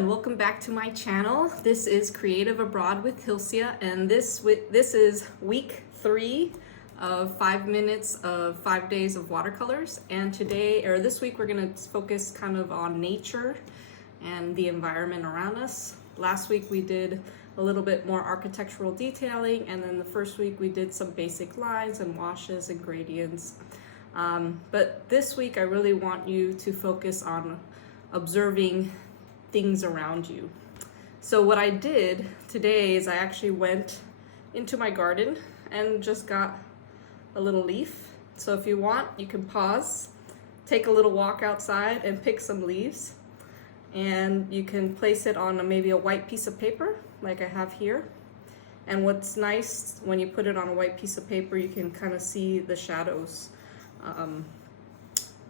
and welcome back to my channel. This is Creative Abroad with Hilcia, and this is week 3 of 5 minutes of 5 days of watercolors. And today, or this week, we're going to focus kind of on nature and the environment around us. Last week we did a little bit more architectural detailing, and then the first week we did some basic lines and washes and gradients. But this week I really want you to focus on observing things around you. So what I did today is I actually went into my garden and just got a little leaf. So if you want, you can pause, take a little walk outside and pick some leaves, and you can place it on maybe a white piece of paper like I have here. And what's nice, when you put it on a white piece of paper, you can kind of see the shadows.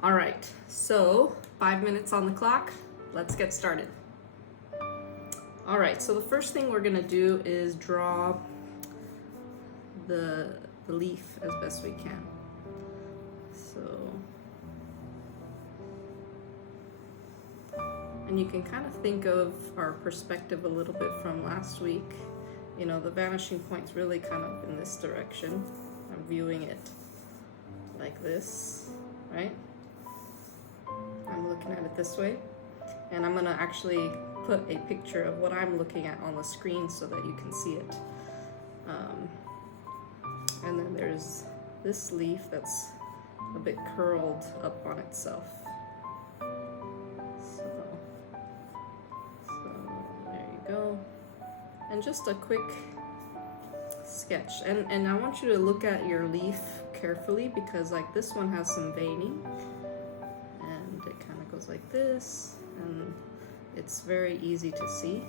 All right, so 5 minutes on the clock. Let's get started. All right, so the first thing we're gonna do is draw the leaf as best we can. So, and you can kind of think of our perspective a little bit from last week. You know, the vanishing point's really kind of in this direction. I'm viewing it like this, right? I'm looking at it this way. And I'm gonna actually put a picture of what I'm looking at on the screen so that you can see it. And then there's this leaf that's a bit curled up on itself. So there you go. And just a quick sketch. And I want you to look at your leaf carefully, because like this one has some veining. And it kind of goes like this. And it's very easy to see.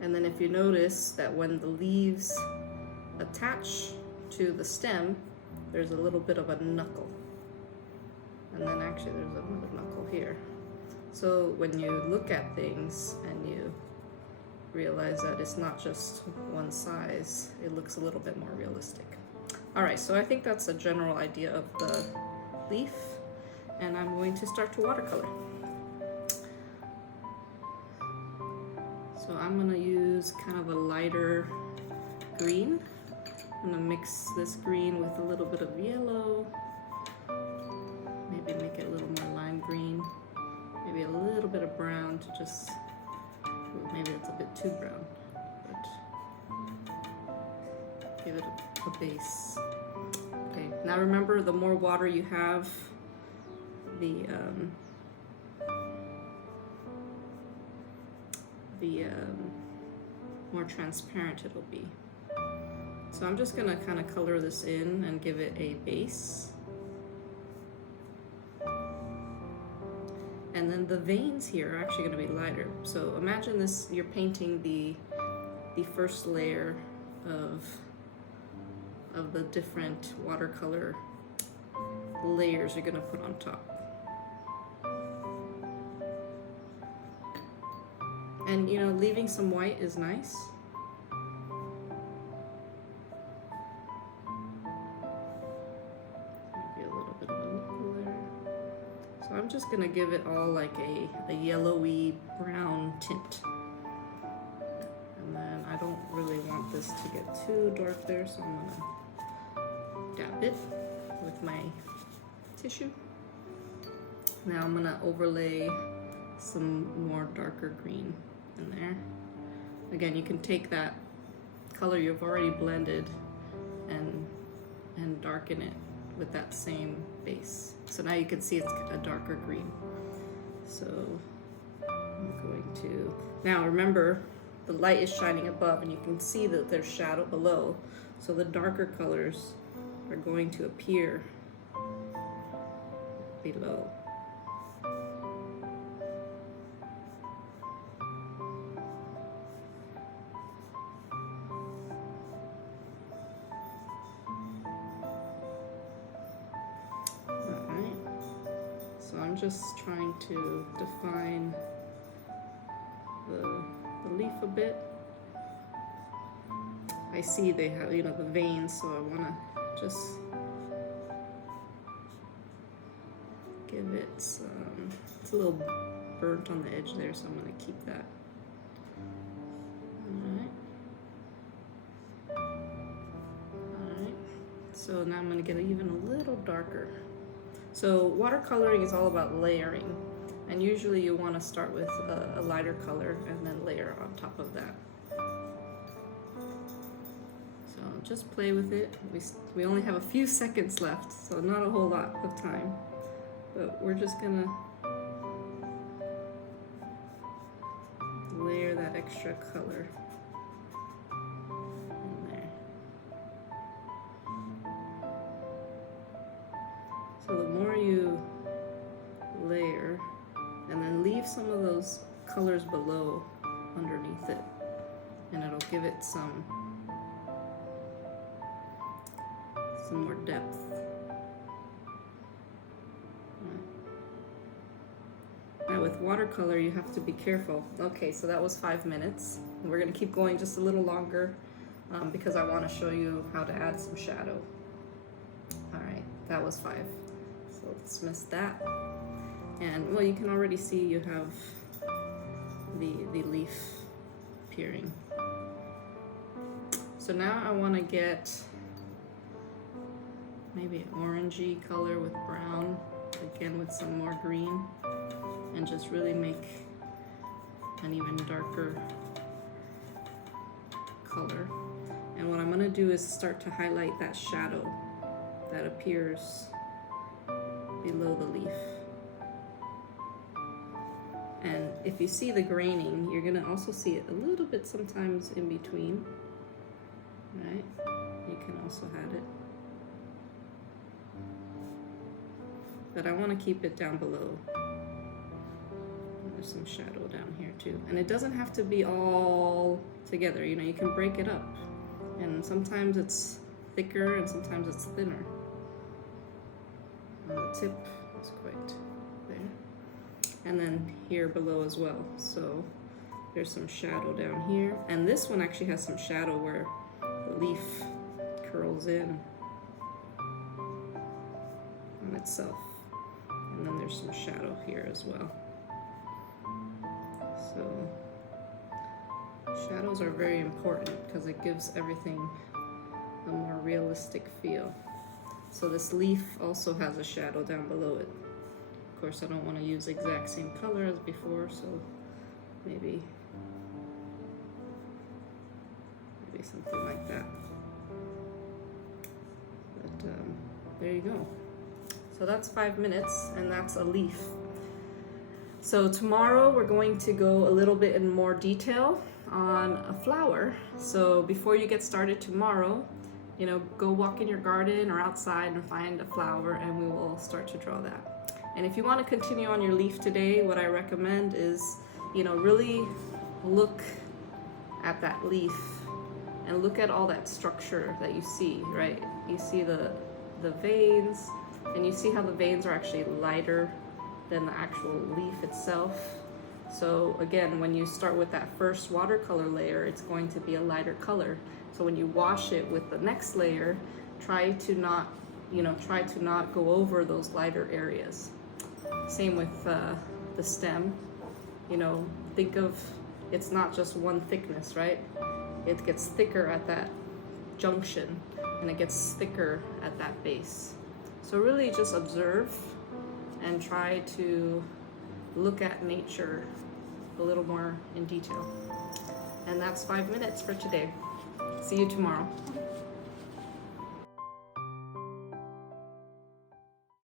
And then if you notice that when the leaves attach to the stem, there's a little bit of a knuckle. And then actually there's another knuckle here. So when you look at things and you realize that it's not just one size, it looks a little bit more realistic. All right, so I think that's a general idea of the leaf. And I'm going to start to watercolor. So I'm gonna use kind of a lighter green. I'm gonna mix this green with a little bit of yellow. Maybe make it a little more lime green. Maybe a little bit of brown to just, maybe it's a bit too brown, but give it a base. Okay, now remember, the more water you have, the more transparent it'll be. So I'm just gonna kind of color this in and give it a base. And then the veins here are actually gonna be lighter. So imagine this, you're painting the first layer of the different watercolor layers you're gonna put on top. And you know, leaving some white is nice. Maybe a little bit of a knuckle there. So I'm just gonna give it all like a yellowy brown tint. And then I don't really want this to get too dark there, so I'm gonna dab it with my tissue. Now I'm gonna overlay some more darker green in there. Again, you can take that color you've already blended and darken it with that same base. So now you can see it's a darker green. So I'm going to, now remember, the light is shining above and you can see that there's shadow below. So the darker colors are going to appear below. So I'm just trying to define the leaf a bit. I see they have, you know, the veins, so I want to just give it some It's a little burnt on the edge there, so I'm going to keep that. Alright, so now I'm going to get it even a little darker. So watercoloring is all about layering, and usually you want to start with a lighter color and then layer on top of that. So just play with it. We only have a few seconds left, so not a whole lot of time, but we're just gonna layer that extra color in there. So the more you layer, and then leave some of those colors below underneath it, and it'll give it some more depth. Now with watercolor you have to be careful. Okay, so that was 5 minutes. We're going to keep going just a little longer because I want to show you how to add some shadow. Alright, that was 5. So dismiss that. And well, you can already see you have the leaf appearing. So now I want to get maybe an orangey color with brown, again with some more green, and just really make an even darker color. And what I'm going to do is start to highlight that shadow that appears below the leaf. And if you see the graining, you're going to also see it a little bit sometimes in between, right? You can also add it. But I want to keep it down below. There's some shadow down here too. And it doesn't have to be all together, you know, you can break it up. And sometimes it's thicker and sometimes it's thinner. And the tip is quite there. And then here below as well. So there's some shadow down here. And this one actually has some shadow where the leaf curls in on itself. And then there's some shadow here as well. So shadows are very important because it gives everything a more realistic feel. So this leaf also has a shadow down below it. Of course, I don't want to use the exact same color as before, so maybe something like that. But there you go. So that's 5 minutes, and that's a leaf. So tomorrow we're going to go a little bit in more detail on a flower. So before you get started tomorrow, you know, go walk in your garden or outside and find a flower, and we will start to draw that. And if you want to continue on your leaf today, what I recommend is, you know, really look at that leaf and look at all that structure that you see, right? You see the veins, and you see how the veins are actually lighter than the actual leaf itself. So again, when you start with that first watercolor layer, it's going to be a lighter color. So when you wash it with the next layer, try to not go over those lighter areas. Same with the stem. You know, think of, it's not just one thickness, right? It gets thicker at that junction, and it gets thicker at that base. So really just observe and try to look at nature a little more in detail. And that's 5 minutes for today. See you tomorrow.